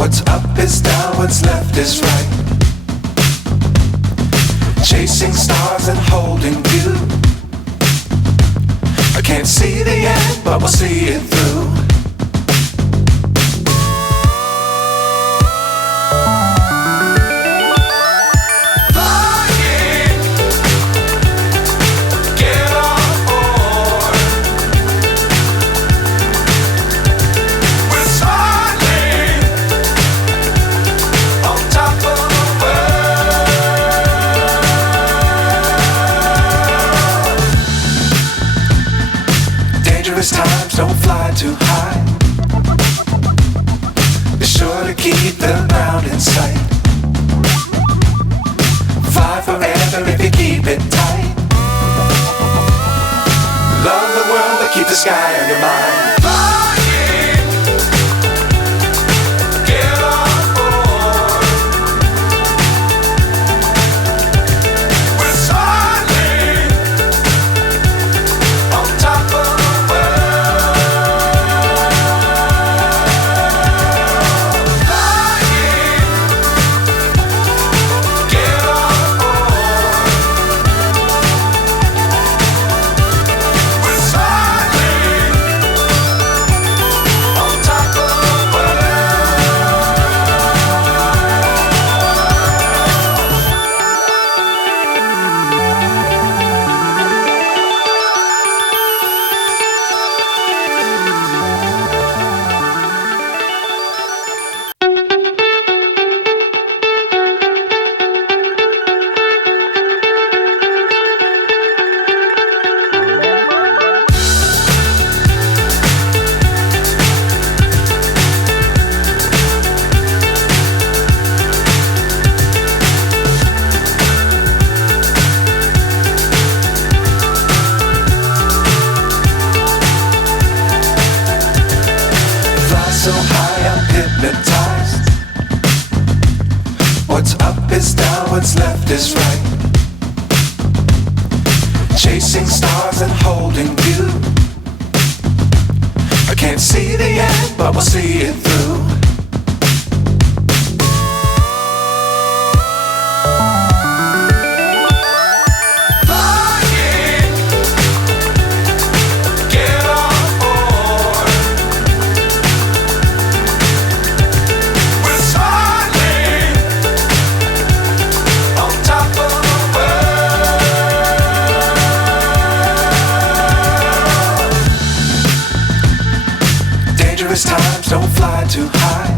What's up is down, what's left is right. Chasing stars and holding you. I can't see the end, but we'll see it through. Times don't fly too high. Be sure to keep the ground in sight. Fly forever if you keep it tight. Love the world but keep the sky on your mind. So high I'm hypnotized. What's up is down, what's left is right. Chasing stars and holding you. I can't see the end, but we'll see it through. Times don't fly too high.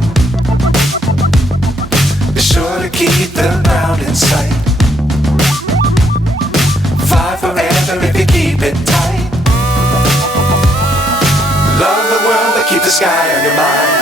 Be sure to keep the ground in sight. Fly forever if you keep it tight. Love the world but keep the sky on your mind.